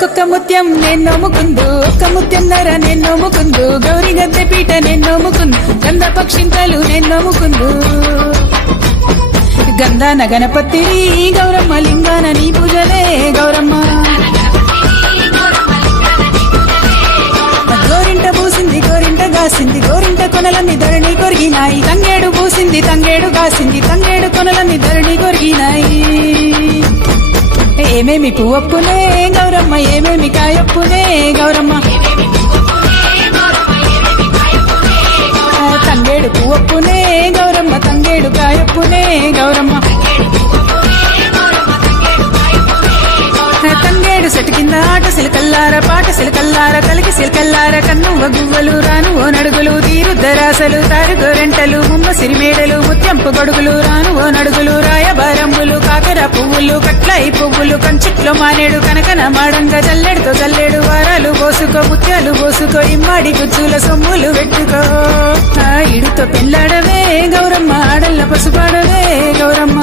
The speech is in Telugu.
ఒక్కొక్క ముత్యం నేను నోముకుందు, ఒక్క ముత్యం నర నేను నోముకుందు, గౌరీ గద్దె పీట నేను నోముకుందు, గంధ పక్షింతలు నేను నోముకుందు. గంధాన గణపతి గౌరమ్మ లింగాన నీ పూజలే గౌరమ్మ. గోరింట పూసింది గోరింట గాసింది, గోరింట కొనలన్నీ ధరణి కొరిగినాయి. తంగేడు పూసింది తంగేడు గాసింది, తంగేడు కొనలన్నీ ధరణి కొరిగినాయి. ఏమేమి పువ్వప్పునే గౌరమ్మ, ఏమేమి కాయప్పునే గౌరమ్మ. తంగేడు పువ్వప్పునే గౌరమ్మ, తంగేడు కాయప్పునే గౌరమ్మ. తంగేడు సెటు కింద ఆట సిలకల్లార, పాట సిలకల్లార, కలికి సిలకల్లార, కన్నువ గువ్వలు రాను ఓ నడుగులు, తీరుద్దరాసలు తారు గోరెంటలు, ముమ్మ సిరిమేడలు, ముత్యంపు గొడుగులు రాను ఓ నడుగులు, రాయబారమ్ములు, కాకర పువ్వులు, కట్లాయి పువ్వులు, కంచిట్లో మానేడు, కనకన మాడంగా జల్లెడుతో జల్లెడు, వారాలు పోసుకో ముత్యాలు పోసుకో, ఇమ్మాడి గుజ్జుల సొమ్ములు పెట్టుకో. ఇడుతో పెళ్ళాడవే గౌరమ్మ, ఆడల్ల పసుపాడవే గౌరమ్మ.